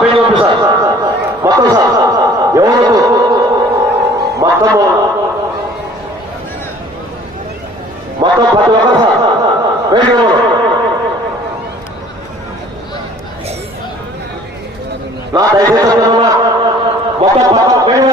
పెళ్ళి ఉంది సార్ మొత్తం సార్ ఎవరు మొత్తము మొత్తం ప్రతి ఒక్కరు సార్ పెళ్ళి ఎవరు నా దయచేసి చెప్తున్నా, మొత్తం మొత్తం పెళ్ళి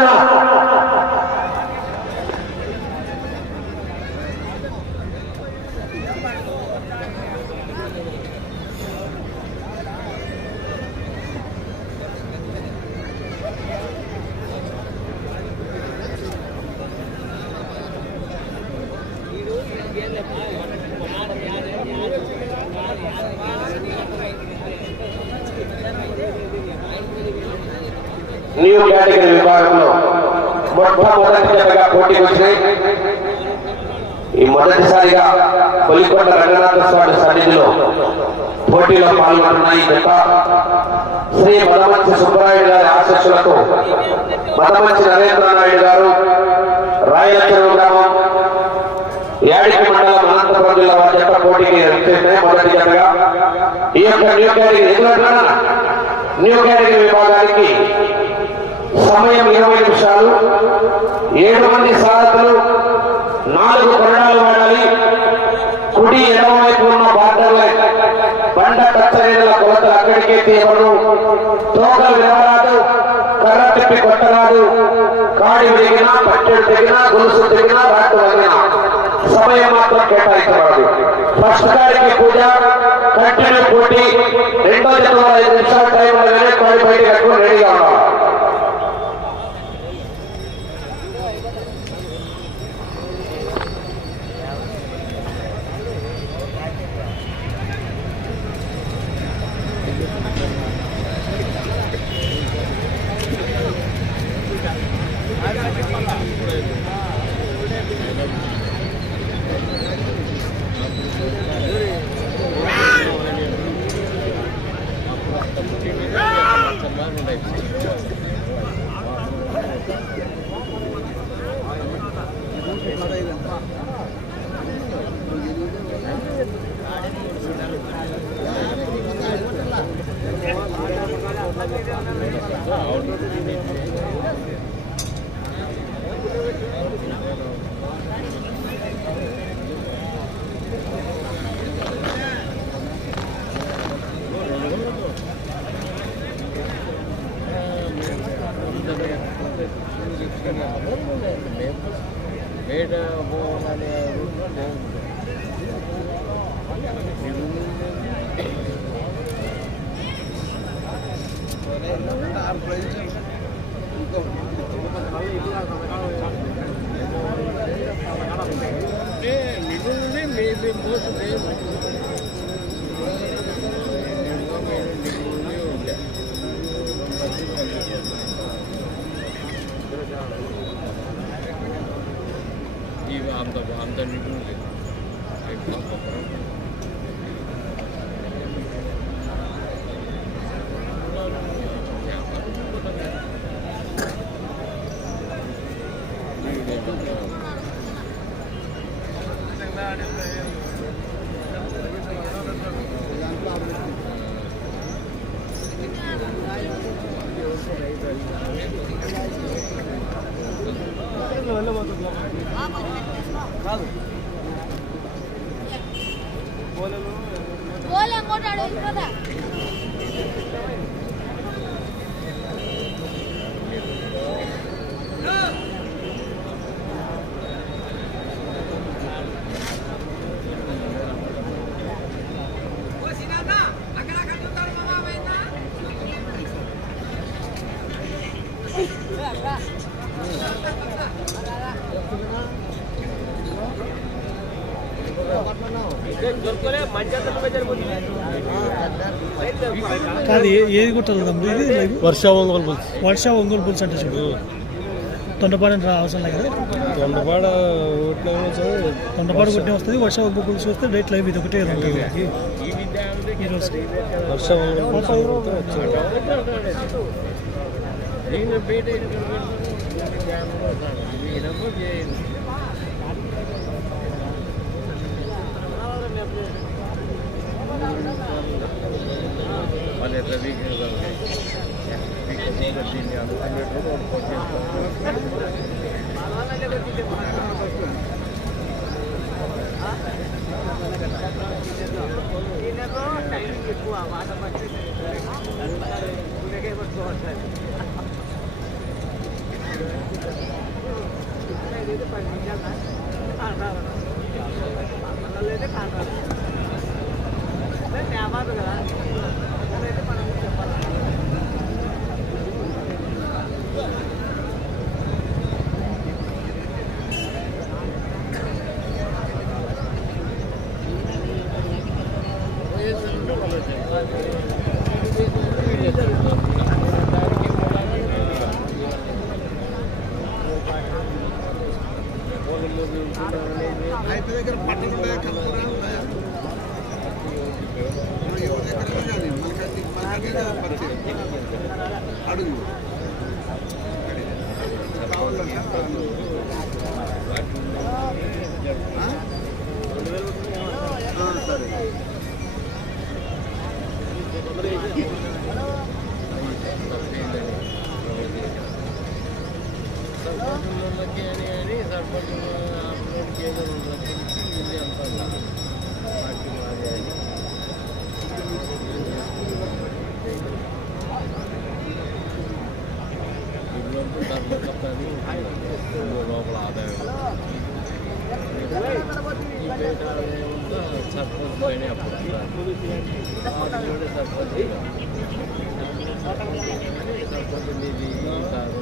న్యూ కేటగిరీ విభాగంలో మొట్టమొదటి జతగా పోటీకి వచ్చినాయి. ఈ మొదటిసారిగా కొలికొండ రంగనాథ స్వామి సన్నిధిలో పోటీలో పాల్గొంటున్నాయి జత శ్రీ మదమంచి సుబ్బరాయుడు గారి ఆశస్సులతో మదమంచి నరేంద్రనాయుడు గారు రాయలచెరువు గ్రామం యాడికి మండలం అనంతపురం జిల్లా వారి జత పోటీకి వచ్చేసినాయి మొదటి జతగా. ఈ యొక్క న్యూ కేటగిరీ ఎందుకంటే న్యూ కేటగిరీ విభాగానికి సమయం ఇరవై నిమిషాలు. ఏడు మంది సాధకులు నాలుగు కొరడాలు వాడాలి. కుడి ఎడమవైపు ఉన్న బార్డర్ లైన్ బండ కచ్చరేళ్ళ కొలతలు అక్కడికే తీయబడు తోకలు వినరాదు కర్ర తిప్పి కొట్టరాదు. కాడి విరిగినా పట్టెడు తెగినా గొలుసు తెగినా రాట్టు వదిలినా. సమయం మాత్రం కేటాయించరాదు ఫస్ట్ గారికి పూజ కంటిన్యూ పోటీ రెండో జత ఐదు నిమిషాల టైం ఉండగానే కాడి బయటకు రెడీగా ఉండాలి. मेड वो वाले మిగుల్ని మేబీ మోస్ట్ అంత అంత నిపుణులు లేదు ఓలే కొట్టాడు కదా కాదు ఇది లైవ్ వర్ష ఒంగోలు పులుసు వర్ష ఒంగోలు పులుసు అంటే చూడు తొండపాడు అంటే అవసరం లేదు కదా? తొండపాడ తొండపాడు కొట్టే వస్తుంది వర్ష ఒంగోలు పులుసు వస్తే డైట్ లైవ్ ఇది ఒకటే ఉంటుంది ఈరోజు. వర్ష ఒంగోలు పులుసు వచ్చాడు నేను బయట వాళ్ళు ఎట్లా దిగుతారు అయితే ఇల్లంతా ధర్మకర్తని లోపల ఆదాయం ఈ పేట సర్పంచ్ పైన అప్పుడు సర్పంచ్ సర్పంచ్ నిధి సారు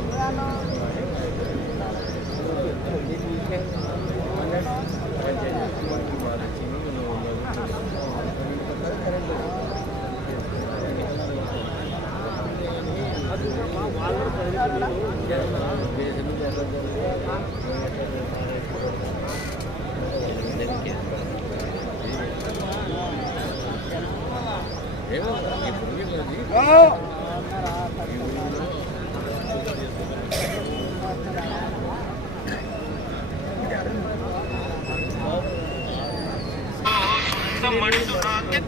मणि तो आके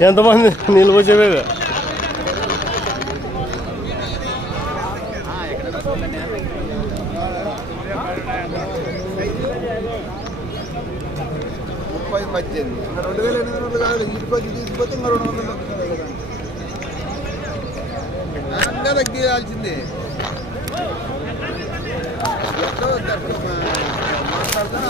ఎంతమంది నిల్వచ్చేవేగా పది పద్దెనిమిది ఇంకా రెండు వేల ఎనిమిది వందలు కాదు ఇంటికి వచ్చి తీసుకుపోతే ఇంకా రెండు వందలు తగ్గుతుంది కదా ఇంకా తగ్గియాల్సిందే ఎంతో తక్కువ మాట్లాడతా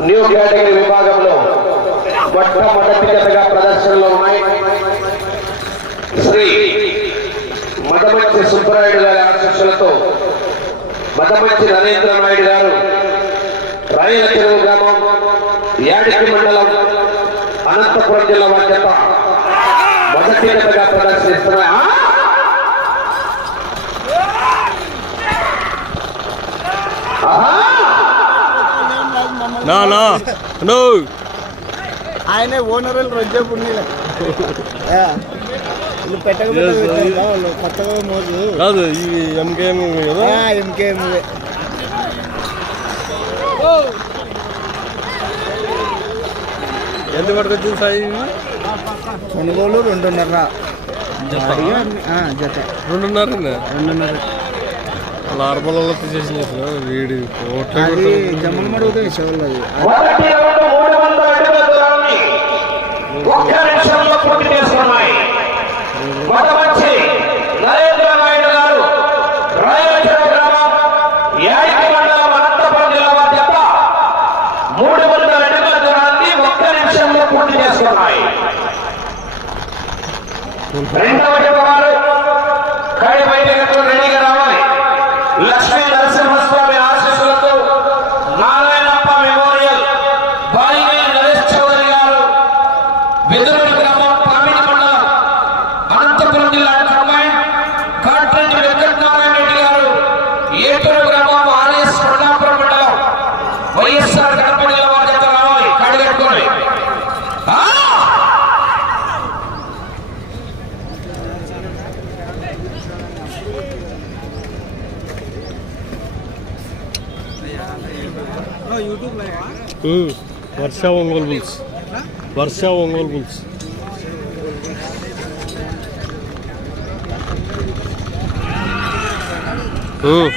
న్యూ కేటగిరీ విభాగంలో మొట్టమొదటి జతగా ప్రదర్శనలో ఉన్నాయి శ్రీ మదమంచి సుబ్బరాయుడు గారి ఆశీస్సులతో మదమంచి నరేంద్ర నాయుడు గారు రాయల చెరువు గ్రామం యాడికి మండలం అనంతపురం జిల్లా జత మొదటి జతగా ప్రదర్శిస్తున్నాయి ఆ! ఆహా! నా నా నో ఆయనే ఓనర్ రొజ్జేపు వీళ్ళు కాదు ఇవి ఎంకేఎం కదా? ఎంకేం ఎంత పట్టుకొచ్చింది సాయి? ఇవి? కొనుగోలు రెండున్నర. జత? ఆ, జత. రెండున్నర రెండున్నర. నార్మల్ తీసేసి వీడి జమ్మల మడుగుతో చెవులు అది. మొదటి రౌండ్ మూడు వందల అడుగుల దూరాన్ని ఒక్క నిమిషంలో పూర్తి చేసుకున్నాయి. మొదటి నరేంద్ర నాయుడు గారు రాయలసీమ గ్రామం యాడికి మండలం అనంతపురం జిల్లా వారి మూడు వందల అడుగుల దూరాన్ని ఒక్క నిమిషంలో పూర్తి చేస్తున్నాయి రెండవ జత వారు కాడి బయటకు రెడీగా రావాలి. లక్ష్మీ నరసింహస్వామి ఆశీస్సులతో నారాయణప్ప మెమోరియల్ బాలినే నరేష్ చౌదరి గారు వెదురుడి గ్రామం పామిడి మండలం అనంతపురం జిల్లా కంబైన్ కాట్రెడ్డి వెంకటనారాయణ రెడ్డి గారు ఏటూరు గ్రామం ఆర్ఎస్ కొండాపురం మండలం వైఎస్ఆర్ కడప జిల్లా వారి జత రావాలి కాడి కట్టుకోండి ఆ! ఉమ్. Varsha Ongole bulls Varsha Ongole bulls um.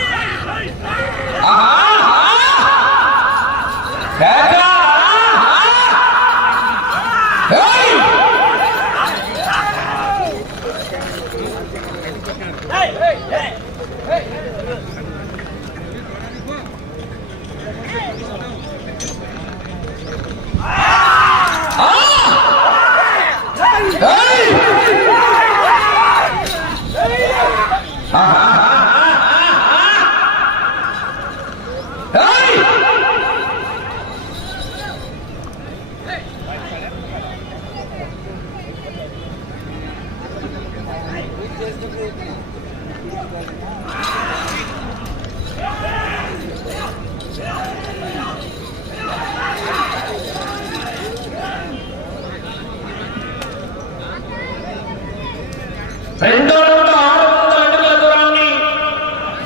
రెండో రౌండ్ ఆరు వందల అడుగుల దూరాన్ని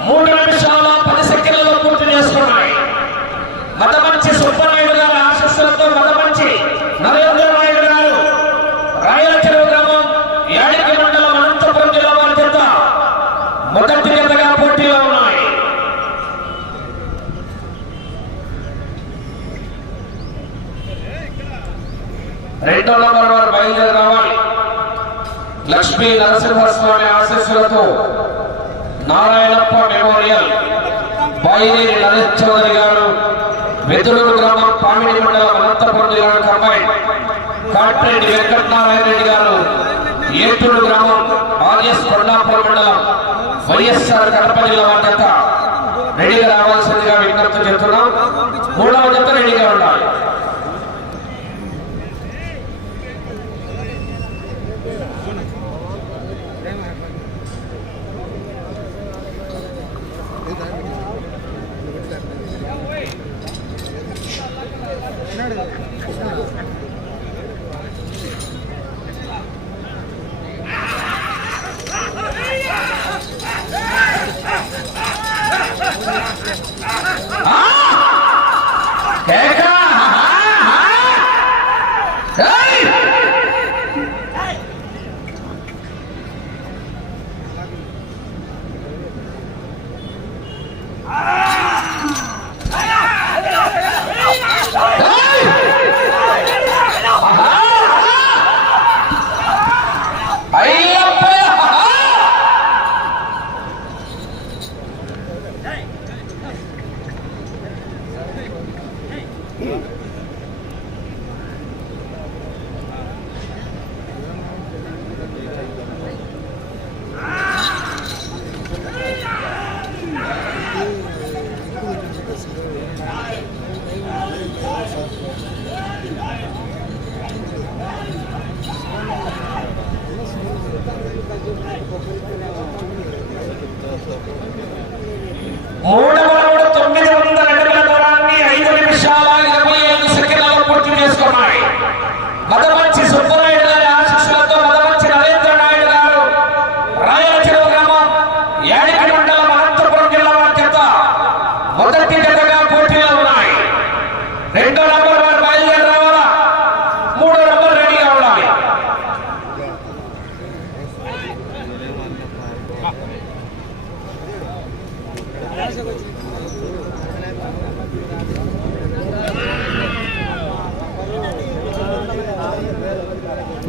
మూడు నిమిషాల పది సెకండ్లలో పూర్తి చేసుకున్నాయి మదమంచి సుబ్బనాయుడు గారి ఆశస్సులతో మదమంచి నరేంద్ర నాయుడు గారు రాయల చెరువు గ్రామం యాడికి మండలం అనంతపురం జిల్లా వారి చేత మొదటి జతగా పోటీలో ఉన్నాయి రెండో నంబర్ వారు బయలుదేరి రావాలి లక్ష్మీ నరసింహస్వామి ఆశీస్సులతో నారాయణప్ప మెమోరియల్. బయలేని నరేష్ చౌదరి గారు వెదులూరు గ్రామం పామిడి మండలం అనంతపురం జిల్లా కంబైన్. కాట్రెడ్డి వెంకటనారాయణ రెడ్డి గారు ఏటూరు గ్రామం ఆర్ఎస్ కొండాపురం మండలం వైఎస్ఆర్ కడప జిల్లా వారి జత. రెడీగా రావాల్సిందిగా విజ్ఞప్తి చేస్తున్నాం. మూడవ జత రెడీగా ఉండాలి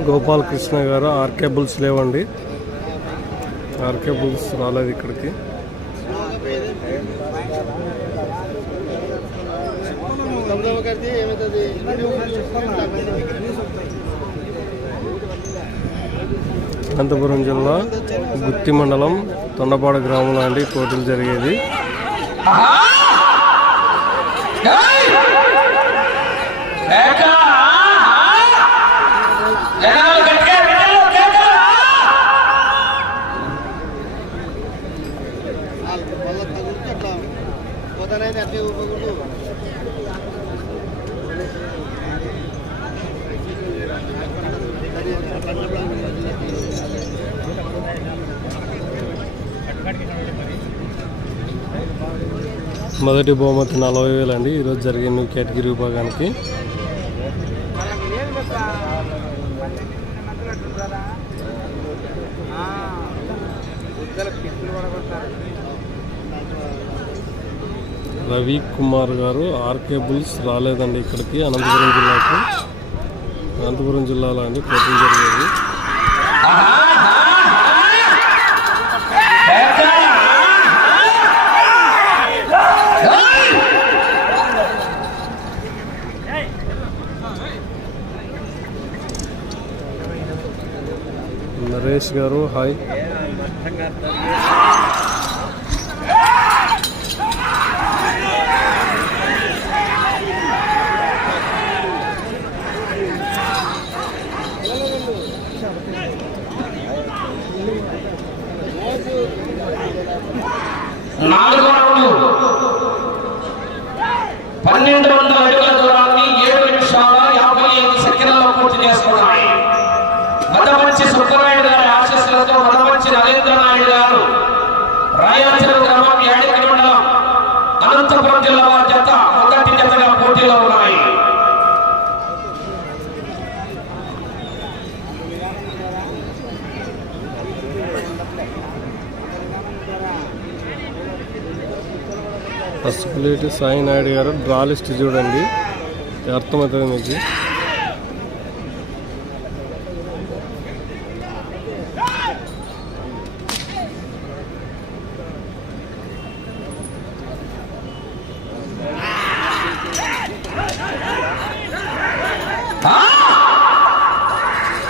గోపాలకృష్ణ గారు ఆర్కే బుల్స్ లేవండి. ఆర్కే బుల్స్ రాలేదు ఇక్కడికి. అనంతపురం జిల్లా గుత్తి మండలం తొండపాడు గ్రామంలో అండి పోటీలు జరిగేది. ఏయ్! మొదటి బహుమతి నలభై వేలు అండి. ఈరోజు జరిగిన కేటగిరీ విభాగానికి రవి కుమార్ గారు ఆర్కే బుల్స్ రాలేదండి ఇక్కడికి అనంతపురం జిల్లాకు. అనంతపురం జిల్లాలో అండి పోటీలు జరిగేది. నరేష్ గారు హాయ్. నాలుగో రౌండ్. పన్నెండు వందల అడుగుల దూరాన్ని ఏడు నిమిషాల యాభై ఐదు సెకండ్లలో పూర్తి చేసుకున్నాయి మదమంచి సుబ్బరాయుడు గారి ఆశీస్సులతో మదమంచి నరేంద్ర నాయుడు గారు రాయలచెరువు గ్రామం యాడికి మండలం అనంతపురం జిల్లా వారి జత మొదటి జతగా పోటీలో ఉన్నాయి ఫస్ట్ ప్లేట్ సాయి నాయుడు గారు డ్రా లిస్ట్ చూడండి. అర్థమవుతుంది మీకు?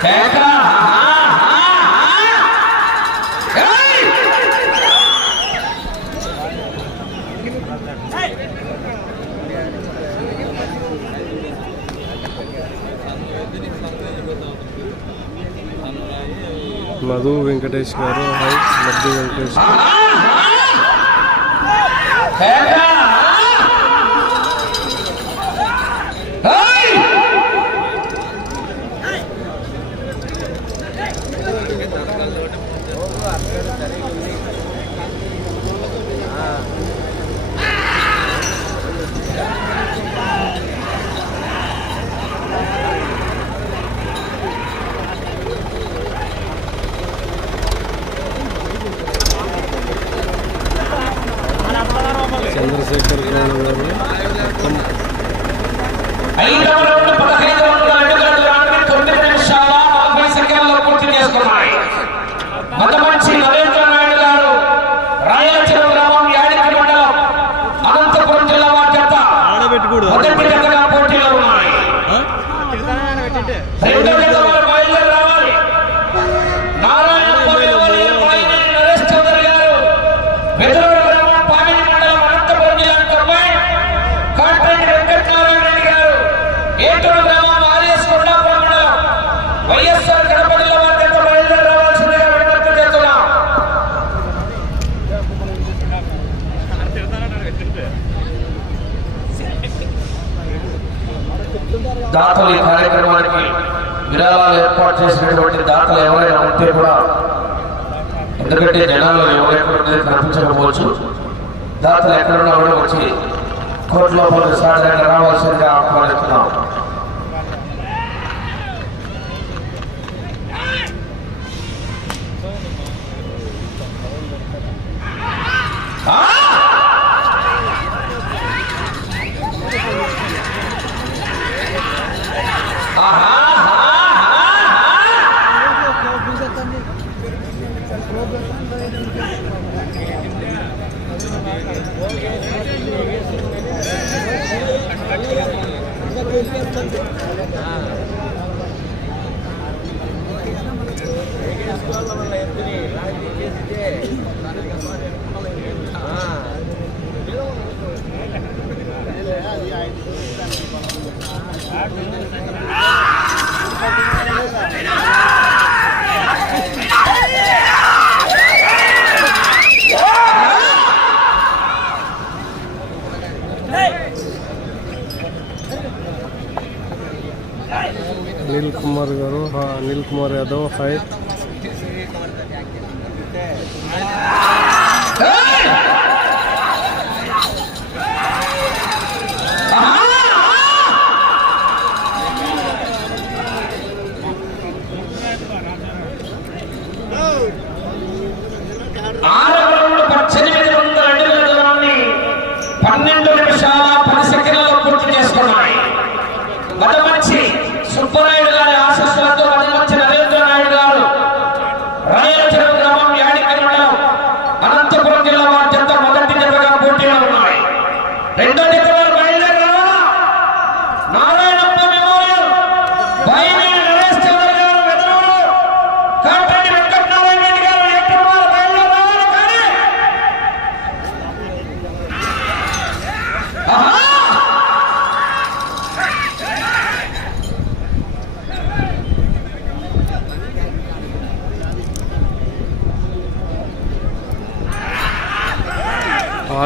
కేక! మధు వెంకటేష్ గారు హై మధు వెంకటేష్ దాతలు ఎవరైనా ఉంటే కూడా ఎందుకంటే జనాలు ఎవరైనా కనిపించకపోవచ్చు దాతలు ఎక్కడున్నా కూడా వచ్చి కోర్టు లోపల విశాఖ రావాల్సిందిగా ఆహ్వానిస్తున్నాం Ah! ಕುಮಾರ್ ಇದ್ದರು Anil Kumar Yadav fight.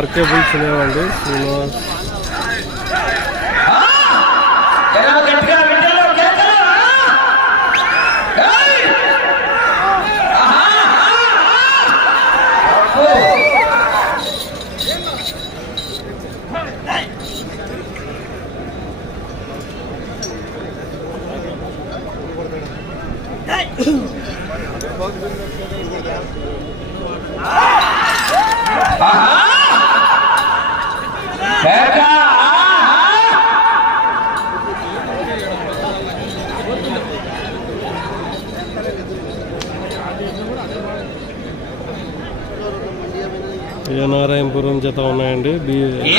Okay bull తినేవాళ్ళు Yeah.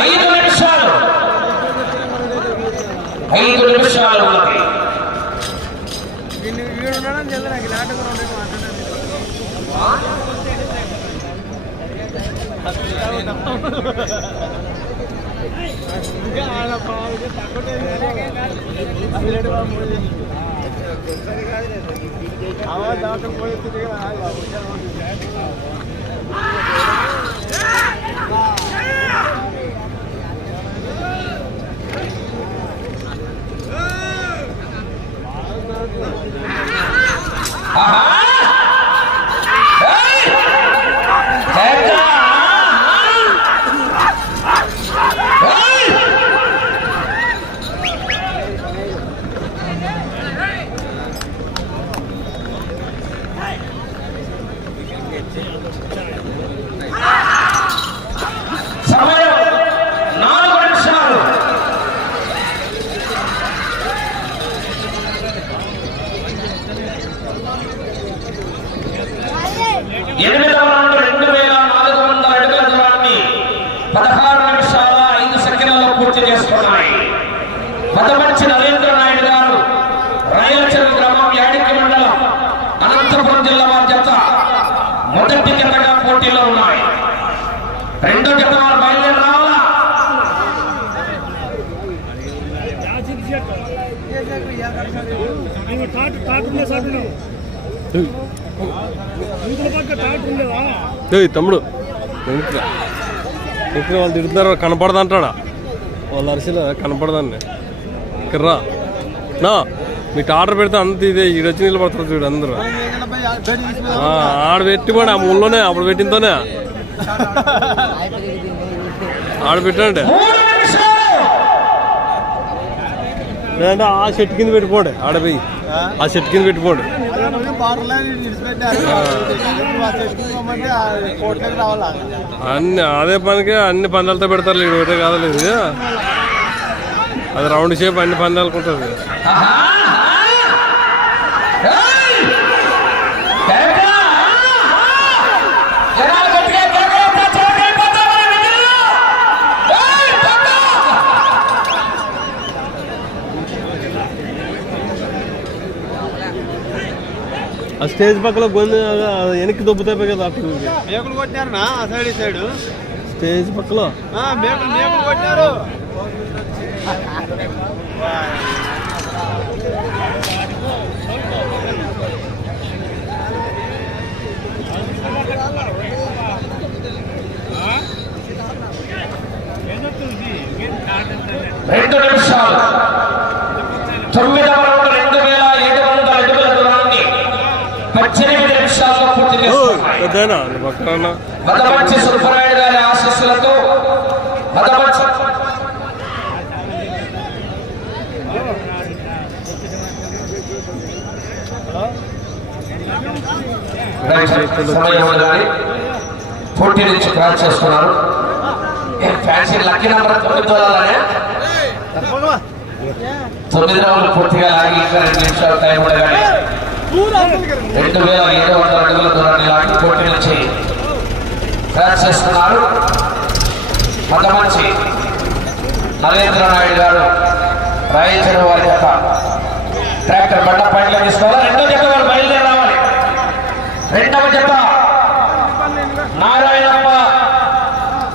ఐదు నిమిషాలు ఐదు నిమిషాలు దీన్ని వీడు ఉండడం చదువు పదహారు నిమిషాల ఐదు సెకండ్లలో పూర్తి చేసుకున్నాయి. పదమంచి నరేంద్ర నాయుడు గారు రాయలచెరు గ్రామం యాడికి మండలం అనంతపురం జిల్లా వారి జత మొదటి జతగా పోటీలో ఉన్నాయి. రెండో జత వారు బయలుదేరి రావాలా? తమ్ముడు ఇక్కడ వాళ్ళు తిడుతున్నారు కనపడదు అంటాడా? వాళ్ళ అరిసెలు కనపడదండి. కిర్రా నా మీకు ఆర్డర్ పెడితే అంత ఇదే ఈడొచ్చి నిలబడతారు చూడు అందరూ. ఆ, ఆడ పెట్టిపోండి ఆ ముళ్ళోనే అప్పుడు పెట్టినతోనే ఆడ పెట్టండి. లేదంటే ఆ చెట్టు కింద పెట్టుకోండి ఆడ పోయి. ఆ చెట్టు కింద పెట్టుకోండి. అన్ని అదే పనికి అన్ని పందాలతో పెడతారు ఇక్కడ ఒకటే కాదలేదు అది రౌండ్ షేప్ అన్ని పందాలకు ఉంటుంది. ఆ స్టేజ్ పక్కన గొంతు వెనక్కి దొబ్బుతాయి కదా మేకులు ఆ సైడ్ ఈ సైడ్? స్టేజ్ పక్కన మేకులు మేకులు కొట్టినారు. రెండు నిమిషాలు. తొమ్మిదవ రౌండ్ రెండు వేల ఏడు వందల అడుగుల దూరాన్ని పద్దెనిమిది నిమిషాల్లో పూర్తి పక్కన. మదమంచి సుబ్బరాయుడు గారి ఆశీస్సులతో మదమంచి పోటీ నుంచి క్రాస్ చేస్తున్నారు. ఫ్యాన్సీ లక్కీ నెంబర్ తొమ్మిది చూడాలనే తొమ్మిది రౌండ్లు పూర్తిగా లాగి ఇంకా రెండు నిమిషాలు టైం ఉండగానే రెండు వేల ఏడు వందల అడుగుల దూరాన్ని లాంటి పోటీ నుంచి తయారు చేస్తున్నారు మంచి నరేంద్ర నాయుడు గారు రాయించిన వారి చేత ట్రాక్టర్ బండ పైన తీసుకోవాలి రెండో జత వారు బయలుదేరి రావాలి రెండవ జత